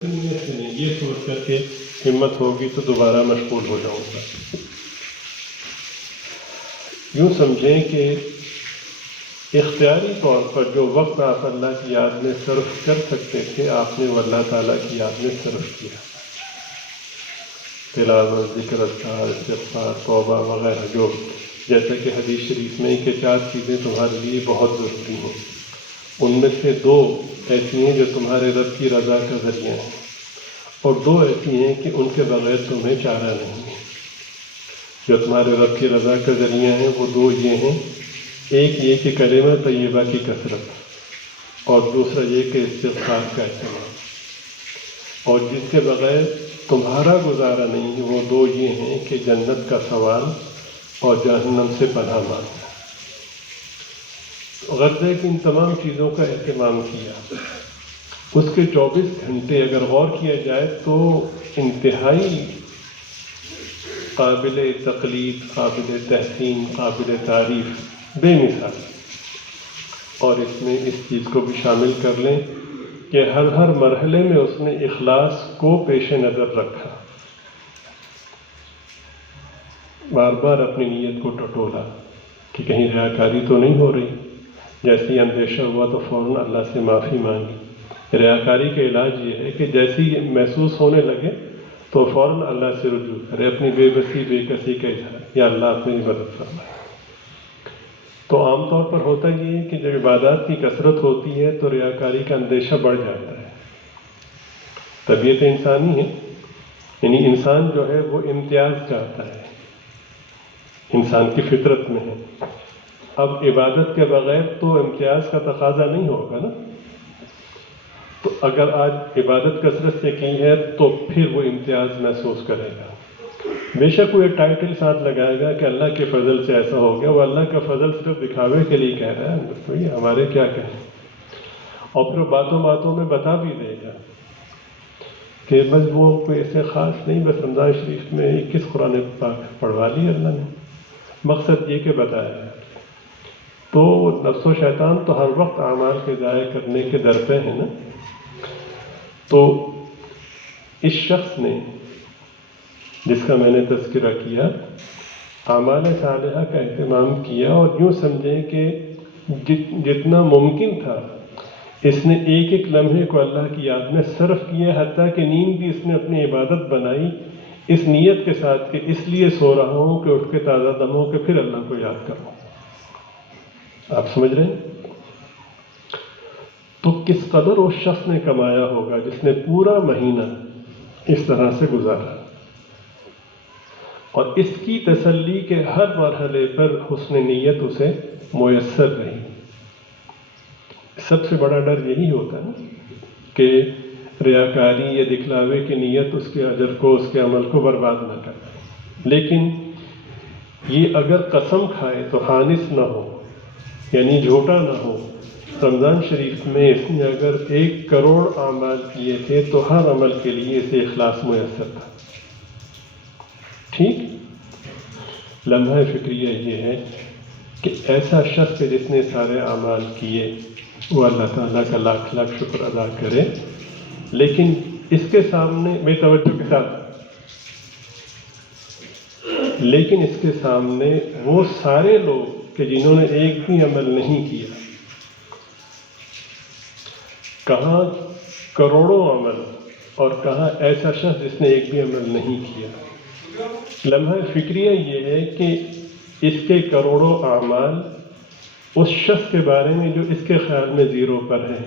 یہ سوچ کر کے ہمت ہوگی تو دوبارہ مشغول ہو جاؤں گا۔ یوں سمجھیں کہ اختیاری طور پر جو وقت آپ اللہ کی یاد میں صرف کر سکتے تھے، آپ نے وہ اللہ تعالیٰ کی یاد میں صرف کیا۔ تلاوت، ذکر، اذکار، استغفار، توبہ وغیرہ، جو جیسا کہ حدیث شریف میں کہ 4 چیزیں تمہارے لیے بہت ضروری ہیں، ان میں سے 2 ایسی ہیں جو تمہارے رب کی رضا کا ذریعہ ہیں، اور 2 ایسی ہیں کہ ان کے بغیر تمہیں چارہ نہیں ہے۔ جو تمہارے رب کی رضا کا ذریعہ ہیں وہ 2 یہ ہیں، ایک یہ کہ کلمہ طیبہ کی کثرت، اور دوسرا یہ کہ استغفار کا اہتمام۔ اور جس کے بغیر تمہارا گزارا نہیں ہے وہ 2 یہ ہیں کہ جنت کا سوال اور جہنم سے پناہ مانگنا۔ غرض ہے کہ ان تمام چیزوں کا اہتمام کیا۔ اس کے 24 گھنٹے اگر غور کیا جائے تو انتہائی قابل تقلید، قابل تحسین، قابل تعریف، بے مثال۔ اور اس میں اس چیز کو بھی شامل کر لیں کہ ہر مرحلے میں اس نے اخلاص کو پیش نظر رکھا، بار بار اپنی نیت کو ٹٹولا کہ کہیں ریاکاری تو نہیں ہو رہی۔ جیسے ہی اندیشہ ہوا تو فوراً اللہ سے معافی مانگی۔ ریاکاری کا علاج یہ ہے کہ جیسے ہی محسوس ہونے لگے تو فوراً اللہ سے رجوع کرے، اپنی بے بسی بے کسی کا اظہار، یا اللہ آپ میری مدد فرمائے۔ تو عام طور پر ہوتا یہ ہے کہ جب عبادات کی کثرت ہوتی ہے تو ریاکاری کا اندیشہ بڑھ جاتا ہے۔ طبیعت انسانی ہے، یعنی انسان جو ہے وہ امتیاز چاہتا ہے، انسان کی فطرت میں ہے۔ اب عبادت کے بغیر تو امتیاز کا تقاضا نہیں ہوگا نا، تو اگر آج عبادت کثرت سے کی ہے تو پھر وہ امتیاز محسوس کرے گا۔ بے شک وہ ایک ٹائٹل ساتھ لگائے گا کہ اللہ کے فضل سے ایسا ہو گیا، وہ اللہ کا فضل صرف دکھاوے کے لیے کہہ رہا ہے، تو یہ ہمارے کیا کہیں۔ اور پھر باتوں باتوں میں بتا بھی دے گا کہ بس وہ کوئی ایسے خاص نہیں، بس رمضان شریف میں 21 قرآن پاک پڑھوا لی اللہ نے، مقصد یہ کہ بتایا۔ تو نفس و شیطان تو ہر وقت اعمال کے ضائع کرنے کے در پہ ہے نا۔ تو اس شخص نے جس کا میں نے تذکرہ کیا، اعمال صالحہ کا اہتمام کیا، اور یوں سمجھیں کہ جتنا ممکن تھا اس نے ایک لمحے کو اللہ کی یاد میں صرف کیا، حتیٰ کہ نیند بھی اس نے اپنی عبادت بنائی اس نیت کے ساتھ کہ اس لیے سو رہا ہوں کہ اٹھ کے تازہ دم ہو کے پھر اللہ کو یاد کروں۔ آپ سمجھ رہے ہیں؟ تو کس قدر اس شخص نے کمایا ہوگا جس نے پورا مہینہ اس طرح سے گزارا، اور اس کی تسلی کے ہر مرحلے پر حسن نیت اسے میسر رہی۔ سب سے بڑا ڈر یہی ہوتا ہے کہ ریاکاری یا دکھلاوے کی نیت اس کے اجر کو، اس کے عمل کو برباد نہ کرے۔ لیکن یہ اگر قسم کھائے تو خالص نہ ہو، یعنی جھوٹا نہ ہو۔ رمضان شریف میں اس نے اگر 1 کروڑ اعمال کیے تھے تو ہر عمل کے لیے اسے اخلاص میسر تھا۔ ٹھیک؟ لمحہ فکریہ یہ ہے کہ ایسا شخص جس نے سارے اعمال کیے وہ اللہ تعالیٰ کا لاکھ لاکھ شکر ادا کرے، لیکن اس کے سامنے بے توجہ کے ساتھ، لیکن اس کے سامنے وہ سارے لوگ کہ جنہوں نے ایک بھی عمل نہیں کیا، کہاں کروڑوں عمل اور کہاں ایسا شخص جس نے ایک بھی عمل نہیں کیا۔ لمحہ فکریہ یہ ہے کہ اس کے کروڑوں اعمال اس شخص کے بارے میں جو اس کے خیال میں 0 پر ہے،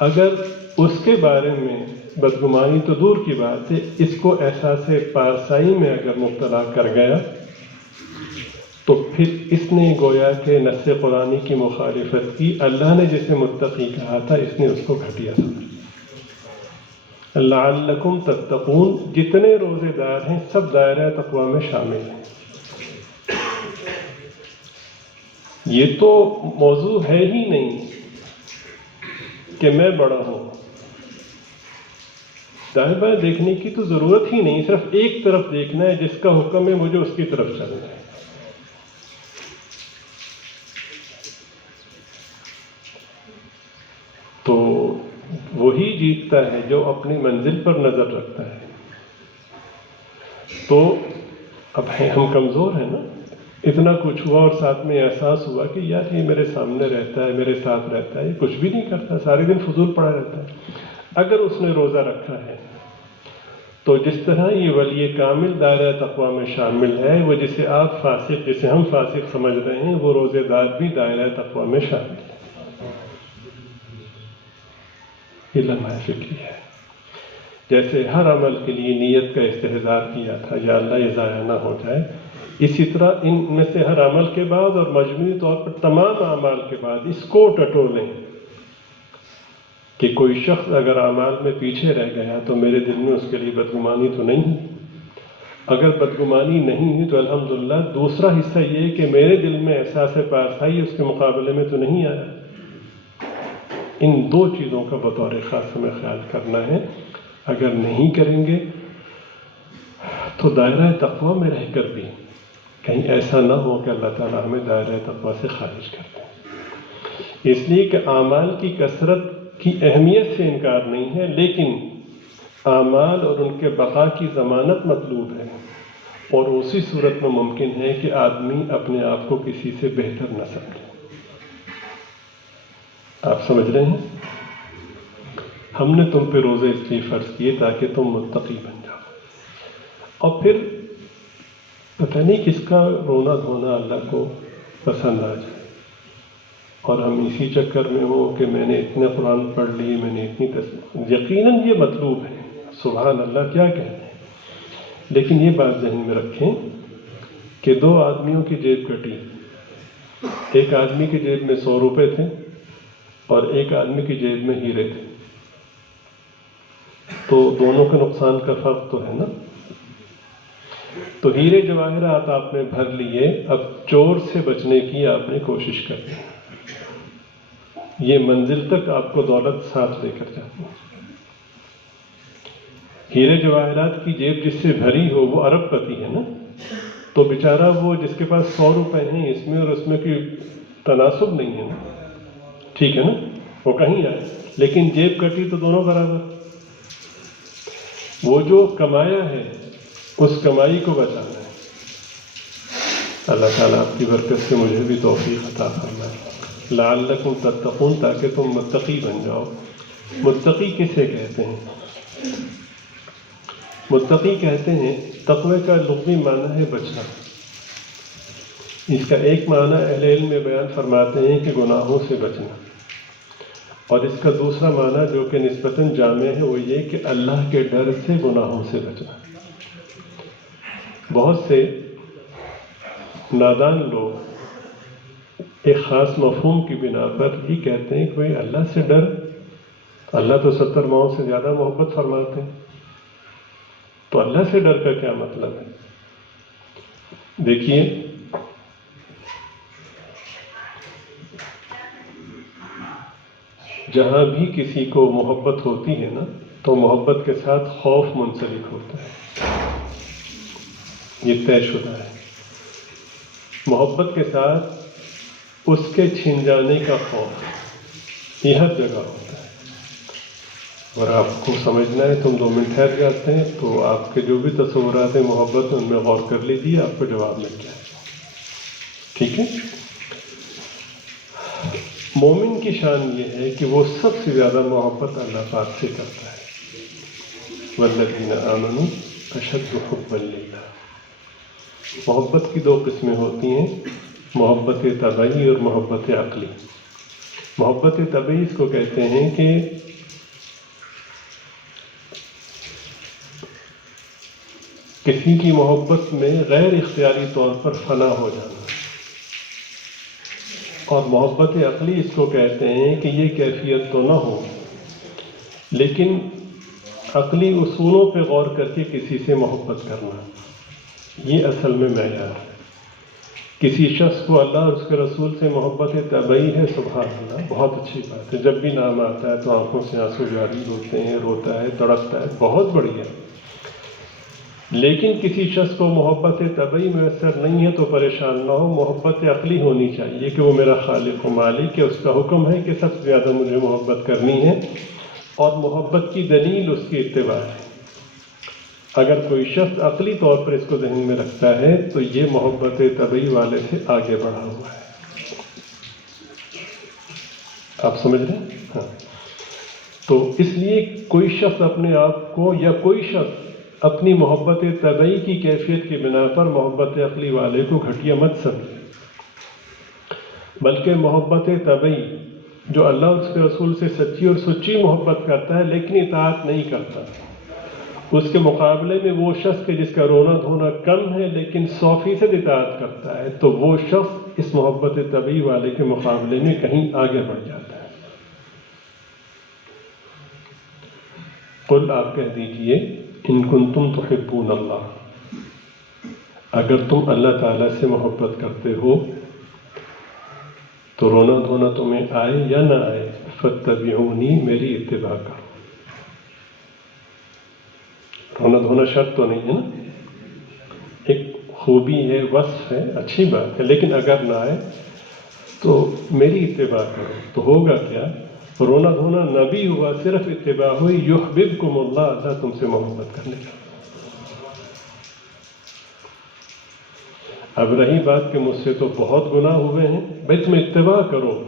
اگر اس کے بارے میں بدگمانی تو دور کی بات ہے، اس کو احساس پارسائی میں اگر مبتلا کر گیا تو پھر اس نے گویا کہ نص قرآنی کی مخالفت کی۔ اللہ نے جسے متقی کہا تھا اس نے اس کو گھٹیا سمجھا۔ لعلکم تتقون، جتنے روزے دار ہیں سب دائرہ تقوی میں شامل ہیں۔ یہ تو موضوع ہے ہی نہیں کہ میں بڑا ہوں، دائیں بائیں دیکھنے کی تو ضرورت ہی نہیں، صرف ایک طرف دیکھنا ہے، جس کا حکم ہے مجھے اس کی طرف چلنا ہے۔ تو وہی جیتتا ہے جو اپنی منزل پر نظر رکھتا ہے. تو اب ہم کمزور ہیں نا، اتنا کچھ ہوا اور ساتھ میں احساس ہوا کہ یار یہ میرے سامنے رہتا ہے، میرے ساتھ رہتا ہے، یہ کچھ بھی نہیں کرتا، سارے دن فضول پڑا رہتا ہے. اگر اس نے روزہ رکھا ہے تو جس طرح یہ ولی کامل دائرہ تقویٰ میں شامل ہے، وہ جسے ہم فاسق سمجھ رہے ہیں، وہ روزے دار بھی دائرہ تقویٰ میں شامل ہے. یہ لمحہ فکری ہے. جیسے ہر عمل کے لیے نیت کا استحضار کیا تھا یا اللہ یہ ضائع نہ ہو جائے، اسی طرح ان میں سے ہر عمل کے بعد اور مجموعی طور پر تمام اعمال کے بعد اس کو ٹٹولیں کہ کوئی شخص اگر اعمال میں پیچھے رہ گیا تو میرے دل میں اس کے لیے بدگمانی تو نہیں ہے. اگر بدگمانی نہیں ہوئی تو الحمدللہ دوسرا حصہ یہ ہے کہ میرے دل میں احساس پارسائی اس کے مقابلے میں تو نہیں آیا. ان دو چیزوں کا بطور خاص ہمیں خیال کرنا ہے. اگر نہیں کریں گے تو دائرہ تقویٰ میں رہ کر بھی کہیں ایسا نہ ہو کہ اللہ تعالیٰ ہمیں دائرہ تقویٰ سے خارج کر دیں. اس لیے کہ اعمال کی کثرت کی اہمیت سے انکار نہیں ہے، لیکن اعمال اور ان کے بقا کی ضمانت مطلوب ہے، اور اسی صورت میں ممکن ہے کہ آدمی اپنے آپ کو کسی سے بہتر نہ سمجھے. آپ سمجھ رہے ہیں؟ ہم نے تم پہ روزے اس لیے فرض کیے تاکہ تم متقی بن جاؤ. اور پھر پتہ نہیں کس کا رونا دھونا اللہ کو پسند آ جائے، اور ہم اسی چکر میں ہو کہ میں نے اتنا قرآن پڑھ لی، میں نے اتنی یقیناً یہ مطلوب ہے، سبحان اللہ کیا کہتے ہیں. لیکن یہ بات ذہن میں رکھیں کہ دو آدمیوں کی جیب کٹی. ایک آدمی کی جیب میں 100 روپے تھے اور ایک آدمی کی جیب میں ہیرے تھے. تو دونوں کے نقصان کا فرق تو ہے نا. تو ہیرے جواہرات آپ نے بھر لیے، اب چور سے بچنے کی آپ نے کوشش کرنی. یہ منزل تک آپ کو دولت ساتھ لے کر جاتی. ہیرے جواہرات کی جیب جس سے بھری ہو وہ ارب پتی ہے نا، تو بیچارہ وہ جس کے پاس 100 روپے ہیں اس میں اور اس میں کوئی تناسب نہیں ہے نا، ٹھیک ہے نا، وہ کہیں آئے. لیکن جیب کٹی تو دونوں برابر. وہ جو کمایا ہے اس کمائی کو بچانا ہے. اللہ تعالیٰ آپ کی برکت سے مجھے بھی توفیق عطا فرمائے. لعلکم تتقون، تاکہ تم متقی بن جاؤ. متقی کسے کہتے ہیں؟ متقی کہتے ہیں، تقوی کا لغوی معنی ہے بچنا. اس کا ایک معنی اہل علم میں بیان فرماتے ہیں کہ گناہوں سے بچنا، اور اس کا دوسرا معنی جو کہ نسبتاً جامع ہے وہ یہ کہ اللہ کے ڈر سے گناہوں سے بچنا. بہت سے نادان لوگ ایک خاص مفہوم کی بنا پر ہی کہتے ہیں کہ بھئی اللہ سے ڈر، اللہ تو 70 ماؤں سے زیادہ محبت فرماتے ہیں، تو اللہ سے ڈر کا کیا مطلب ہے؟ دیکھیے، جہاں بھی کسی کو محبت ہوتی ہے نا تو محبت کے ساتھ خوف منسلک ہوتا ہے. یہ طے شدہ ہے. محبت کے ساتھ اس کے چھن جانے کا خوف یہ ہر جگہ ہوتا ہے. اگر آپ کو سمجھنا ہے تم 2 منٹ ٹھہر جاتے ہیں تو آپ کے جو بھی تصورات ہیں محبت ان میں غور کر لیجیے، آپ کو جواب مل جائے گا. ٹھیک ہے؟ مومن کی شان یہ ہے کہ وہ سب سے زیادہ محبت اللہ پاک سے کرتا ہے. والذین آمنوا اشد حبا للہ. محبت کی 2 قسمیں ہوتی ہیں، محبت طبعی اور محبت عقلی. محبت طبعی اس کو کہتے ہیں کہ کسی کی محبت میں غیر اختیاری طور پر فنا ہو جانا. اور محبت عقلی اس کو کہتے ہیں کہ یہ کیفیت تو نہ ہو لیکن عقلی اصولوں پہ غور کر کے کسی سے محبت کرنا. یہ اصل میں معیار ہے. کسی شخص کو اللہ اور اس کے رسول سے محبت طبعی ہے، سبحان اللہ، بہت اچھی بات ہے. جب بھی نام آتا ہے تو آنکھوں سے آنسو جاری ہوتے ہیں، روتا ہے، تڑپتا ہے، بہت بڑھیا. لیکن کسی شخص کو محبت طبعی میسر نہیں ہے تو پریشان نہ ہو. محبت عقلی ہونی چاہیے کہ وہ میرا خالق و مالک ہے، اس کا حکم ہے کہ سب سے زیادہ مجھے محبت کرنی ہے، اور محبت کی دلیل اس کی اتباع ہے۔ اگر کوئی شخص عقلی طور پر اس کو ذہن میں رکھتا ہے تو یہ محبت طبعی والے سے آگے بڑھا ہوا ہے۔ آپ سمجھ رہے ہیں؟ ہاں۔ تو اس لیے کوئی شخص اپنے آپ کو یا کوئی شخص اپنی محبت طبعی کی کیفیت کی بنا پر محبت عقلی والے کو گھٹیا مت سمجھے، بلکہ محبت طبعی جو اللہ اور اس کے رسول سے سچی اور سچی محبت کرتا ہے لیکن اطاعت نہیں کرتا، اس کے مقابلے میں وہ شخص کہ جس کا رونا دھونا کم ہے لیکن 100% اطاعت کرتا ہے، تو وہ شخص اس محبت طبعی والے کے مقابلے میں کہیں آگے بڑھ جاتا ہے۔ قل، آپ کہہ دیجئے، ان کنتم تحبون اللہ، اگر تم اللہ تعالیٰ سے محبت کرتے ہو تو رونا دھونا تمہیں آئے یا نہ آئے، فاتبعونی، میری اتباع کرو۔ رونا دھونا شرط تو نہیں ہے نا، ایک خوبی ہے، وصف ہے، اچھی بات ہے، لیکن اگر نہ آئے تو میری اتباع کرو۔ تو ہوگا کیا؟ رونا دھونا نہ بھی ہوا، صرف اتباع ہوئی، یحببکم اللہ، اللہ تم سے محبت کرنے کا۔ اب رہی بات کہ مجھ سے تو بہت گناہ ہوئے ہیں، بھائی تم اتباع کرو۔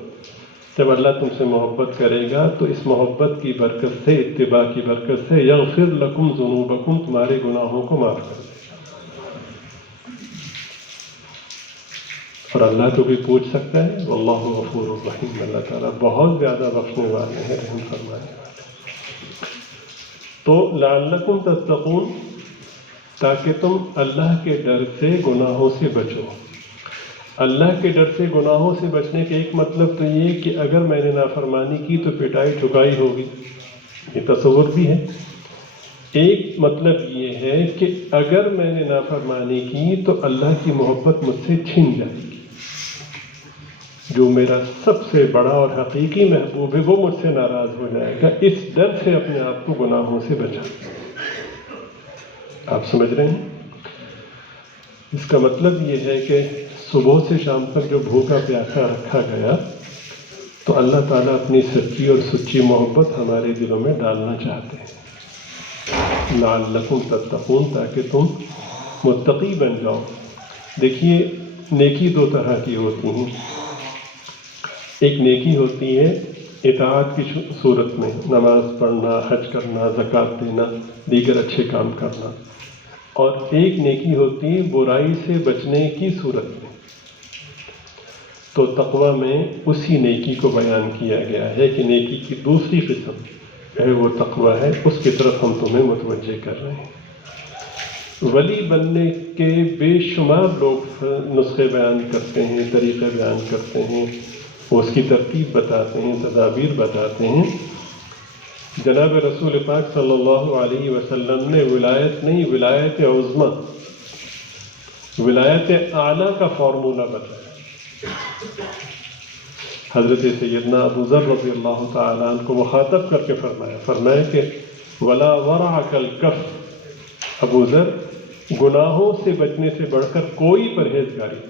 جب اللہ تم سے محبت کرے گا تو اس محبت کی برکت سے، اتباع کی برکت سے، یغفر لکم ذنوبکم، تمہارے گناہوں کو معاف کر دے گا۔ اور اللہ تو بھی پوچھ سکتا ہے، واللہ غفور الرحیم، اللہ تعالیٰ بہت زیادہ بخشنے والے ہیں، رحم فرمانے والے۔ تو لعلکم تتقون، تاکہ تم اللہ کے ڈر سے گناہوں سے بچو۔ اللہ کے ڈر سے گناہوں سے بچنے کا ایک مطلب تو یہ کہ اگر میں نے نافرمانی کی تو پٹائی ٹھکائی ہوگی، یہ تصور بھی ہے۔ ایک مطلب یہ ہے کہ اگر میں نے نافرمانی کی تو اللہ کی محبت مجھ سے چھن جائے گی، جو میرا سب سے بڑا اور حقیقی محبوب ہے وہ مجھ سے ناراض ہو جائے گا۔ اس ڈر سے اپنے آپ کو گناہوں سے بچا۔ آپ سمجھ رہے ہیں؟ اس کا مطلب یہ ہے کہ صبح سے شام تک جو بھوکا پیاسا رکھا گیا تو اللہ تعالیٰ اپنی سچی اور سچی محبت ہمارے دلوں میں ڈالنا چاہتے ہیں، لعلکم تتقون، تاکہ تم متقی بن جاؤ۔ دیکھیے، نیکی دو طرح کی ہوتی ہیں۔ ایک نیکی ہوتی ہے اطاعت کی صورت میں، نماز پڑھنا، حج کرنا، زکوٰۃ دینا، دیگر اچھے کام کرنا، اور ایک نیکی ہوتی ہے برائی سے بچنے کی صورت میں۔ تو تقویٰ میں اسی نیکی کو بیان کیا گیا ہے کہ نیکی کی دوسری قسم ہے وہ تقویٰ ہے، اس کی طرف ہم تمہیں متوجہ کر رہے ہیں۔ ولی بننے کے بے شمار لوگ نسخے بیان کرتے ہیں، طریقے بیان کرتے ہیں، وہ اس کی ترتیب بتاتے ہیں، تدابیر بتاتے ہیں۔ جناب رسول پاک صلی اللہ علیہ وسلم نے ولایت نہیں، ولایت عظمیٰ، ولایت اعلیٰ کا فارمولہ بتایا۔ حضرت سیدنا ابو ذر رضی اللہ تعالیٰ عنہ کو مخاطب کر کے فرمایا کہ ولا ورع کالکف، ابو ذر، گناہوں سے بچنے سے بڑھ کر کوئی پرہیزگاری،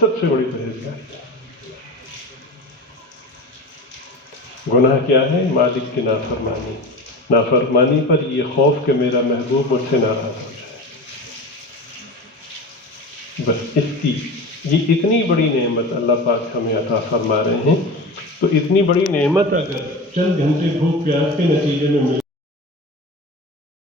سب سے بڑی پرہیزگاری۔ گناہ کیا ہے؟ مالک کی نافرمانی، نافرمانی پر یہ خوف کہ میرا محبوب مجھ سے ناراض ہو جائے۔ بس اس کی یہ اتنی بڑی نعمت اللہ پاک ہمیں عطا فرما رہے ہیں، تو اتنی بڑی نعمت اگر چند گھنٹے بھوک پیاس کے نتیجے میں